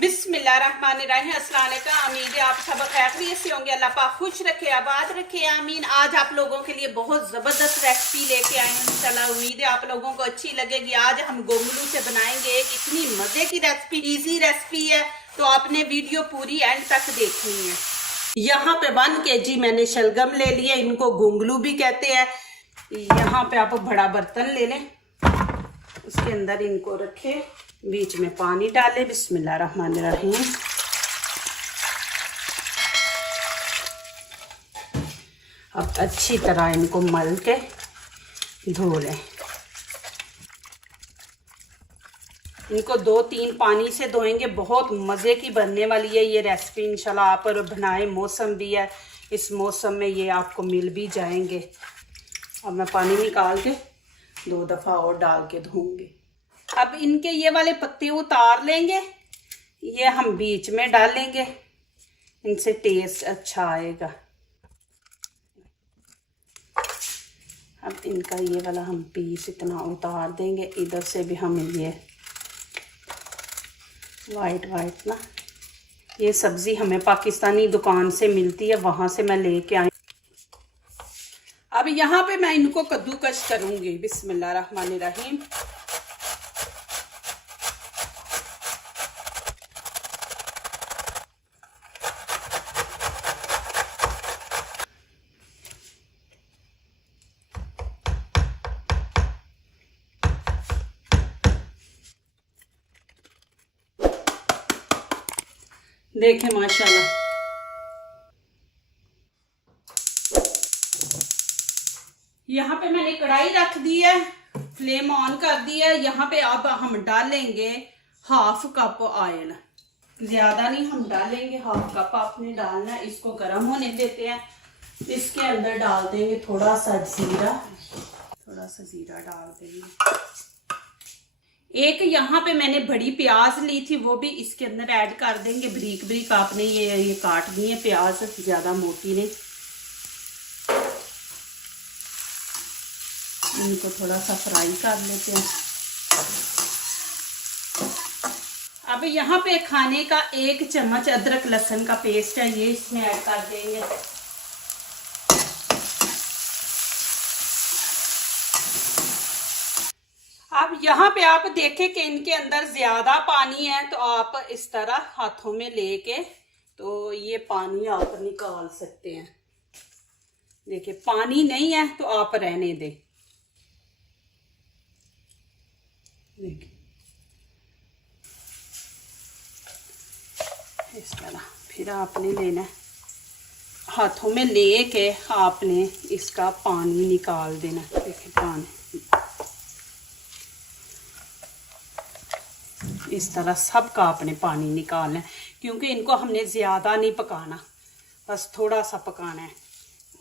बिस्मिल्लाहिर्रहमानिर्रहीम। अस्सलाम वालेकुम। उम्मीद है आप सब खैरियत से होंगे। अल्लाह पाक खुश रखे, आबाद रखे, आमीन। आज आप लोगों के लिए बहुत ज़बरदस्त रेसिपी लेके आए हैं इंशाल्लाह। उम्मीद है आप लोगों को अच्छी लगेगी। आज हम गोंगलू से बनाएंगे एक इतनी मज़े की रेसिपी, इजी रेसिपी है, तो आपने वीडियो पूरी एंड तक देखनी है। यहाँ पे 1 kg मैंने शलगम ले लिया, इनको गोंगलू भी कहते हैं। यहाँ पे आप बड़ा बर्तन ले लें, उसके अंदर इनको रखें, बीच में पानी डालें। बिस्मिल्लाहिर्रहमानिर्रहीम। अब अच्छी तरह इनको मल के धो लें। इनको 2-3 पानी से धोएंगे। बहुत मज़े की बनने वाली है ये रेसिपी इंशाल्लाह। आप और बनाए, मौसम भी है, इस मौसम में ये आपको मिल भी जाएंगे। अब मैं पानी निकाल के 2 दफ़ा और डाल के धोऊंगी। अब इनके ये वाले पत्ते उतार लेंगे, ये हम बीच में डालेंगे, इनसे टेस्ट अच्छा आएगा। अब इनका ये वाला हम पीस इतना उतार देंगे। इधर से भी हम ये वाइट ना, ये सब्ज़ी हमें पाकिस्तानी दुकान से मिलती है, वहाँ से मैं लेके आई। अब यहाँ पे मैं इनको कद्दूकस करूँगी। बिस्मिल्लाहिर्रहमानिर्रहीम। देखें माशाल्लाह, यहाँ पे मैंने कढ़ाई रख दी है, फ्लेम ऑन कर दी है। यहाँ पे अब हम डालेंगे 1/2 कप ऑयल। ज़्यादा नहीं हम डालेंगे, 1/2 कप आपने डालना है। इसको गर्म होने देते हैं। इसके अंदर डाल देंगे थोड़ा सा जीरा डाल देंगे। एक यहाँ पे मैंने बड़ी प्याज ली थी, वो भी इसके अंदर ऐड कर देंगे। बारीक बारीक आपने ये काटनी है प्याज, ज़्यादा मोटी नहीं। इनको थोड़ा सा फ्राई कर लेते हैं। अब यहाँ पे खाने का 1 चम्मच अदरक लहसुन का पेस्ट है, ये इसमें ऐड कर देंगे। अब यहाँ पे आप देखें कि इनके अंदर ज़्यादा पानी है, तो आप इस तरह हाथों में लेके तो ये पानी आप निकाल सकते हैं। देखिए पानी नहीं है तो आप रहने दें। देखिए इस तरह फिर आपने लेना है, हाथों में लेके आपने इसका पानी निकाल देना। देखिए पानी इस तरह सबका आपने पानी निकालना है, क्योंकि इनको हमने ज़्यादा नहीं पकाना, बस थोड़ा सा पकाना है।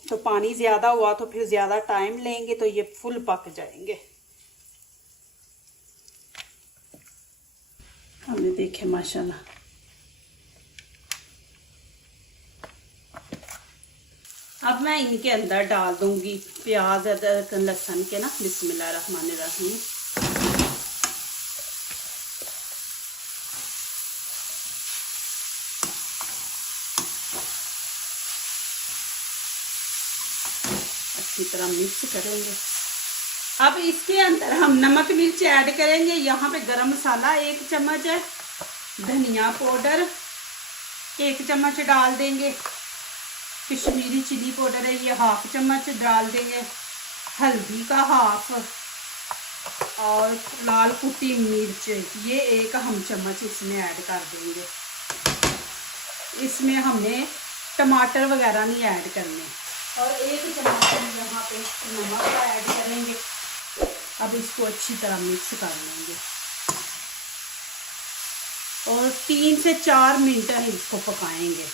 तो पानी ज़्यादा हुआ तो फिर ज़्यादा टाइम लेंगे, तो ये फुल पक जाएंगे। हमने देखे माशाल्लाह। अब मैं इनके अंदर डाल दूंगी प्याज अदरक लहसुन के ना। बिस्मिल्लाहिर्रहमानिर्रहीम। अच्छी तरह मिक्स करेंगे। अब इसके अंदर हम नमक मिर्च ऐड करेंगे। यहाँ पे गरम मसाला 1 चम्मच है, धनिया पाउडर 1 चम्मच डाल देंगे, कश्मीरी चिली पाउडर है ये 1/2 चम्मच डाल देंगे, हल्दी का 1/2 और लाल कुटी मिर्च ये 1 चम्मच इसमें ऐड कर देंगे। इसमें हमने टमाटर वगैरह नहीं ऐड करने। और 1 चम्मच हम यहाँ पे नमक का ऐड करेंगे। अब इसको अच्छी तरह मिक्स कर लेंगे और 3 से 4 मिनट इसको पकाएंगे।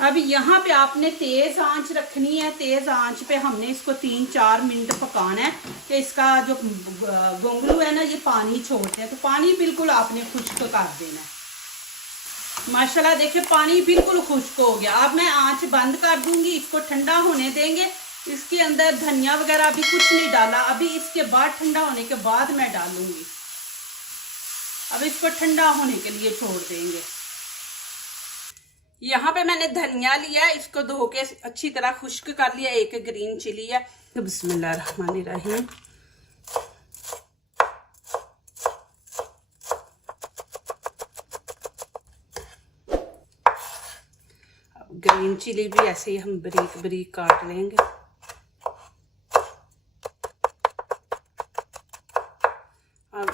अब यहाँ पे आपने तेज़ आंच रखनी है। तेज़ आंच पे हमने इसको 3-4 मिनट पकाना है कि इसका जो गोंगलू है ना, ये पानी छोड़ते हैं, तो पानी बिल्कुल आपने खुश्क कर देना है। माशाल्लाह देखिए पानी बिल्कुल खुश्क हो गया। अब मैं आंच बंद कर दूंगी, इसको ठंडा होने देंगे। इसके अंदर धनिया वगैरह अभी कुछ नहीं डाला, अभी इसके बाद ठंडा होने के बाद मैं डालूंगी। अब इसको ठंडा होने के लिए छोड़ देंगे। यहाँ पे मैंने धनिया लिया, इसको धो के अच्छी तरह खुश्क कर लिया। एक ग्रीन चिली है। तो बिस्मिल्लाहिर्रहमानिर्रहीम। ग्रीन चिली भी ऐसे ही हम बारीक बारीक काट लेंगे। अब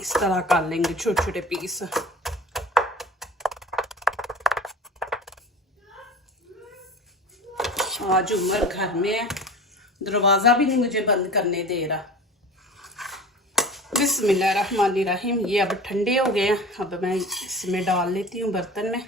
इस तरह कर लेंगे छोटे छोटे पीस। आज उमर घर में है, दरवाजा भी नहीं मुझे बंद करने दे रहा। बिस्मिल्लाहिर्रहमानिर्रहीम। ये अब ठंडे हो गए हैं, अब मैं इसमें डाल लेती हूँ बर्तन में।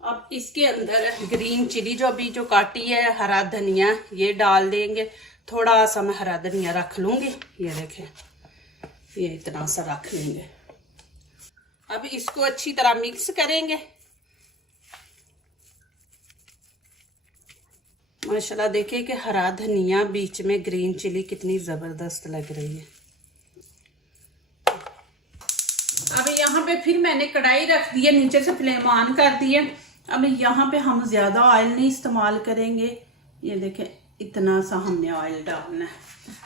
अब इसके अंदर ग्रीन चिली जो अभी जो काटी है, हरा धनिया ये डाल देंगे। थोड़ा सा मैं हरा धनिया रख लूंगी, ये देखें, ये इतना सा रख लेंगे। अब इसको अच्छी तरह मिक्स करेंगे। माशाल्लाह देखिए कि हरा धनिया बीच में ग्रीन चिली कितनी जबरदस्त लग रही है। अब यहाँ पे फिर मैंने कढ़ाई रख दी है, नीचे से फ्लेम ऑन कर दी है। अब यहाँ पे हम ज्यादा ऑयल नहीं इस्तेमाल करेंगे। ये देखें, इतना सा हमने ऑयल डालना है।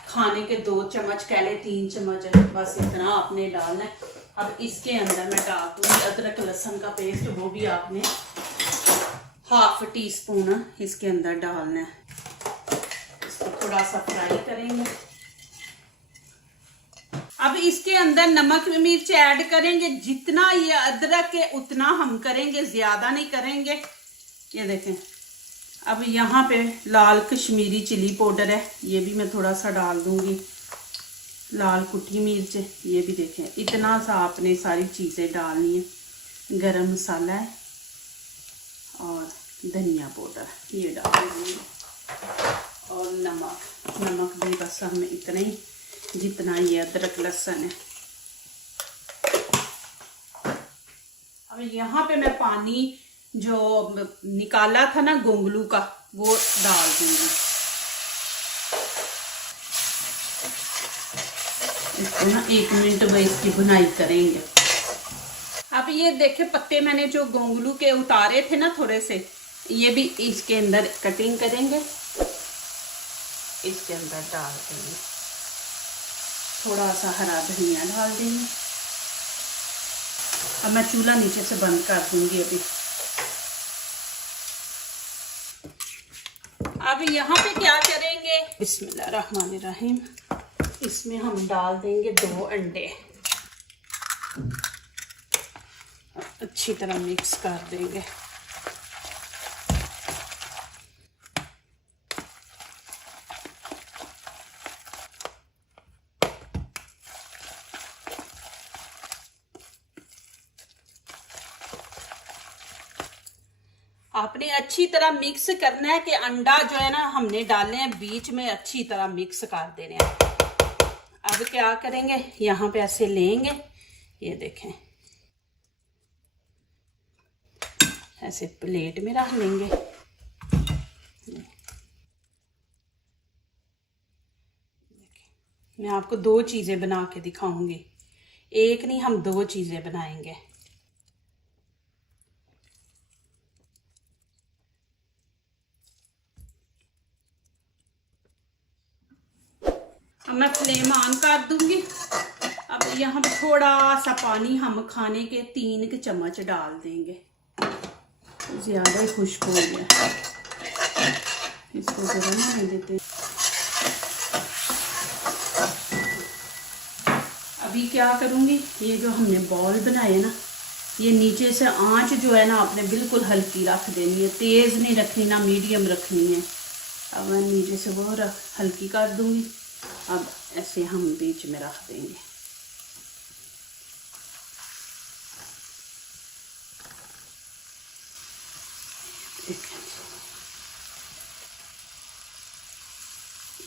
खाने के 2 चम्मच कह ले 3 चम्मच, बस इतना आपने डालना है। अब इसके अंदर मैं डाल दूंगी अदरक लहसुन का पेस्ट, वो भी आपने ½ टीस्पून इसके अंदर डालना है। इसको थोड़ा सा फ्राई करेंगे। अब इसके अंदर नमक मिर्च ऐड करेंगे। जितना ये अदरक है उतना हम करेंगे, ज्यादा नहीं करेंगे। ये देखें, अब यहाँ पे लाल कश्मीरी चिली पाउडर है, ये भी मैं थोड़ा सा डाल दूंगी। लाल कुटी मिर्च, ये भी देखें, इतना सा आपने सारी चीज़ें डालनी है। गरम मसाला है और धनिया पाउडर ये डाल देंगे। और नमक भी बस हमें इतना ही जितना ये अदरक लहसुन है। अब यहाँ पे मैं पानी जो निकाला था ना गोंगलू का, वो डाल दूंगी। इसको ना 1 मिनट में इसकी भुनाई करेंगे। अब ये देखे पत्ते मैंने जो गोंगलू के उतारे थे ना थोड़े से, ये भी इसके अंदर कटिंग करेंगे, इसके अंदर डाल देंगे। थोड़ा सा हरा धनिया डाल देंगे। अब मैं चूल्हा नीचे से बंद कर दूंगी अभी। अब यहाँ पे क्या करेंगे, बिस्मिल्लाहिर्रहमानिर्रहीम, इसमें हम डाल देंगे 2 अंडे। अच्छी तरह मिक्स कर देंगे। आपने अच्छी तरह मिक्स करना है कि अंडा जो है ना हमने डालने हैं बीच में, अच्छी तरह मिक्स कर देने हैं। अब क्या करेंगे, यहाँ पे ऐसे लेंगे, ये देखें, ऐसे प्लेट में रख लेंगे। मैं आपको 2 चीज़ें बना के दिखाऊंगी, एक नहीं हम 2 चीज़ें बनाएंगे। अब मैं फ्लेम ऑन कर दूंगी। अब यहाँ पे थोड़ा सा पानी हम खाने के 3 चम्मच डाल देंगे। ज़्यादा ही खुश्क हो गया, इसको गर्म होने देते। अभी क्या करूँगी, ये जो हमने बॉल बनाए ना, ये नीचे से आंच जो है ना आपने बिल्कुल हल्की रख देनी है, तेज़ नहीं रखनी ना मीडियम रखनी है। अब मैं नीचे से वो हल्की कर दूँगी। अब ऐसे हम बीच में रख देंगे।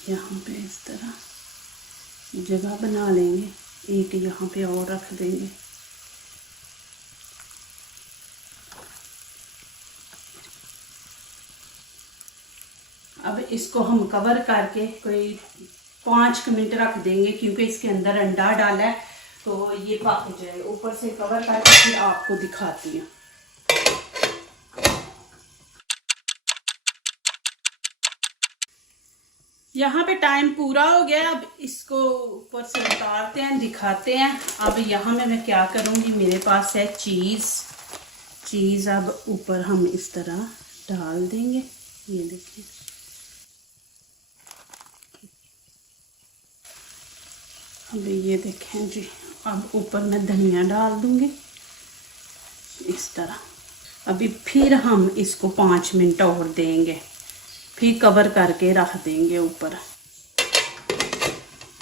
यहाँ पे इस तरह जगह बना लेंगे, एक यहाँ पे और रख देंगे। अब इसको हम कवर करके कोई 5 मिनट रख देंगे, क्योंकि इसके अंदर अंडा डाला है तो ये पक जाए। ऊपर से कवर करके फिर आपको दिखाती हूँ। यहाँ पे टाइम पूरा हो गया। अब इसको ऊपर से उतारते हैं, दिखाते हैं। अब यहाँ में मैं क्या करूँगी, मेरे पास है चीज़। अब ऊपर हम इस तरह डाल देंगे, ये देखिए। अब ये देखें जी, अब ऊपर मैं धनिया डाल दूँगी इस तरह। अभी फिर हम इसको 5 मिनट और देंगे, फिर कवर करके रख देंगे ऊपर।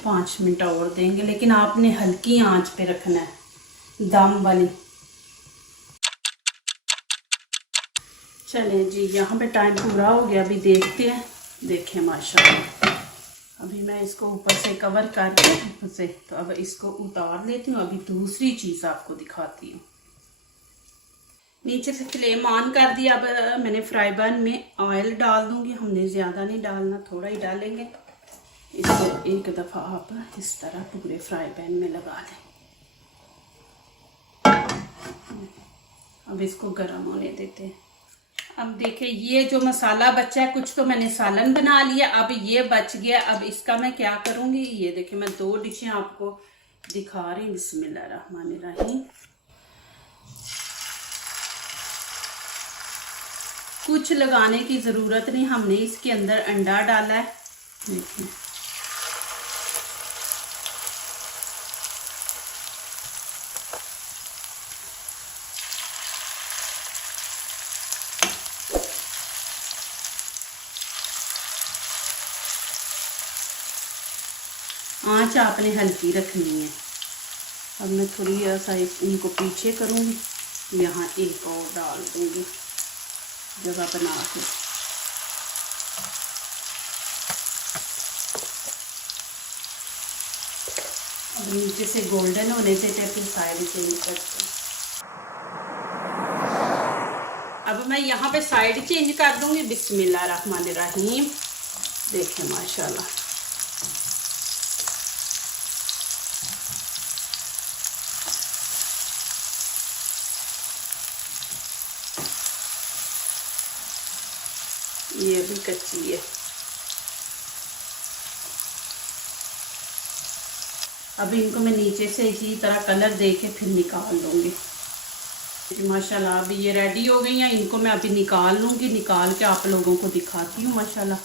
5 मिनट और देंगे, लेकिन आपने हल्की आंच पे रखना है, दम वाली। चलें जी, यहाँ पे टाइम पूरा हो गया। अभी देखते हैं। देखें माशाल्लाह, अभी मैं इसको ऊपर से कवर करके ऊपर से, तो अब इसको उतार लेती हूँ। अभी दूसरी चीज़ आपको दिखाती हूँ। नीचे से फ्लेम ऑन कर दिया। अब मैंने फ्राई पैन में ऑयल डाल दूंगी। हमने ज़्यादा नहीं डालना, थोड़ा ही डालेंगे। इसको एक दफ़ा आप इस तरह पूरे फ्राई पैन में लगा दें। अब इसको गर्म होने देते हैं। अब देखिए, ये जो मसाला बचा है, कुछ तो मैंने सालन बना लिया, अब ये बच गया। अब इसका मैं क्या करूँगी, ये देखिए मैं 2 डिशें आपको दिखा रही। बिस्मिल्लाहिर्रहमानिर्रहीम। कुछ लगाने की ज़रूरत नहीं, हमने इसके अंदर अंडा डाला है। देखिए आँच आपने हल्की रखनी है। अब मैं थोड़ी सा इनको पीछे करूँगी, यहाँ एक और डाल दूँगी जगह बना के। अब नीचे से गोल्डन होने से फिर साइड चेंज करते हैं। अब मैं यहाँ पे साइड चेंज कर दूँगी। बिस्मिल्लाहिर्रहमानिर्रहीम। देखिए माशाल्लाह, ये भी कच्ची है। अब इनको मैं नीचे से इसी तरह कलर दे के फिर निकाल लूँगी। माशाल्लाह अभी ये रेडी हो गई हैं। इनको मैं अभी निकाल लूँगी, निकाल के आप लोगों को दिखाती हूँ। माशाल्लाह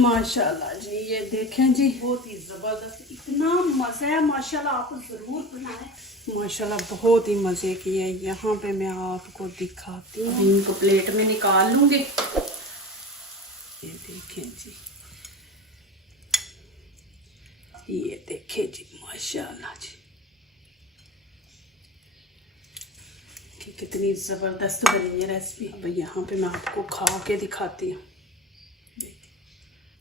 माशाल्लाह जी, ये देखें जी, बहुत ही ज़बरदस्त, इतना मज़ा है। माशाल्लाह आप ज़रूर बनाएं। माशाल्लाह बहुत ही मज़े की है। यहाँ पे मैं आपको दिखाती हूँ। इनको प्लेट में निकाल लूँगी। ये देखें जी, ये देखें जी, माशाल्लाह जी, कि कितनी ज़बरदस्त बनी है रेसिपी। अब यहाँ पे मैं आपको खा के दिखाती हूँ।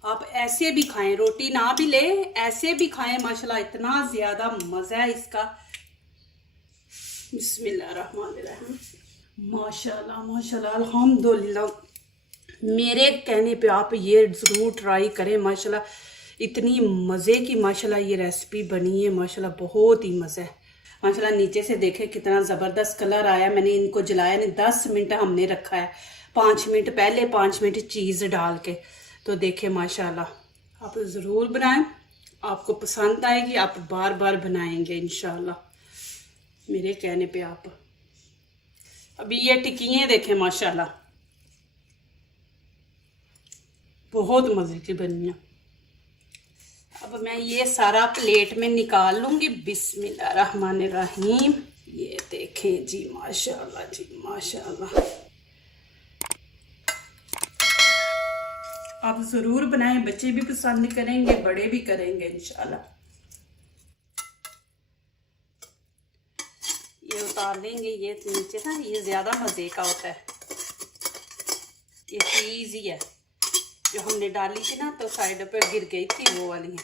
आप ऐसे भी खाएं, रोटी ना भी ले, ऐसे भी खाएं। माशाल्लाह इतना ज़्यादा मज़ा है इसका। बिस्मिल्लाहिर्रहमानिर्रहीम। माशाल्लाह माशाल्लाह, अल्हम्दुलिल्लाह। मेरे कहने पे आप ये ज़रूर ट्राई करें। माशाल्लाह इतनी मज़े की माशाल्लाह ये रेसिपी बनी है। माशाल्लाह बहुत ही मज़ा है। माशाल्लाह नीचे से देखें कितना ज़बरदस्त कलर आया। मैंने इनको जलाया नहीं, 10 मिनट हमने रखा है। 5 मिनट पहले, 5 मिनट चीज़ डाल के। तो देखें माशाल्लाह आप ज़रूर बनाएं, आपको पसंद आएगी। आप बार बार बनाएंगे इंशाल्लाह मेरे कहने पे आप। अभी ये टिक्कियाँ देखें माशाल्लाह बहुत मज़े की बनी है। अब मैं ये सारा प्लेट में निकाल लूँगी। बिस्मिल्लाहिर्रहमानिर्रहीम। ये देखें जी, माशाल्लाह जी, माशाल्लाह। आप ज़रूर बनाएं, बच्चे भी पसंद करेंगे, बड़े भी करेंगे इंशाल्लाह। ये उतार देंगे, ये नीचे ना, ये ज़्यादा मज़े का होता है। ये चीज़ ही है जो हमने डाली थी ना, तो साइड पर गिर गई थी, वो वाली है।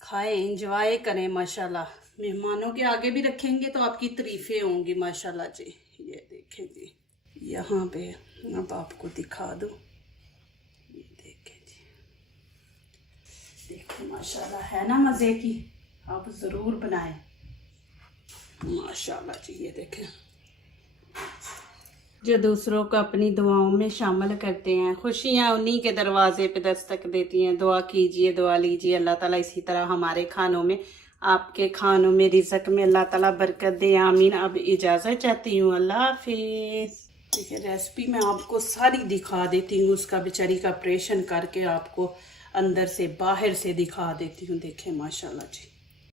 खाएं, इंजॉय करें माशाल्लाह। मेहमानों के आगे भी रखेंगे तो आपकी तारीफ़ें होंगी माशाल्लाह जी। ये देखें जी, यहाँ पे अब आपको दिखा दूँ। माशाल्लाह, है ना मज़े की। आप ज़रूर बनाएं माशाल्लाह जी। ये देखें, जो दूसरों को अपनी दुआओं में शामिल करते हैं, खुशियाँ उन्हीं के दरवाजे पे दस्तक देती हैं। दुआ कीजिए, दुआ लीजिए, अल्लाह ताला इसी तरह हमारे खानों में, आपके खानों में, रिज़्क में अल्लाह ताला बरकत दे, आमीन। अब इजाज़त चाहती हूँ, अल्लाह हाफिज़। देखिए रेसिपी मैं आपको सारी दिखा देती हूँ, उसका बेचारी का ऑपरेशन करके आपको अंदर से बाहर से दिखा देती हूँ। देखें माशाल्लाह जी।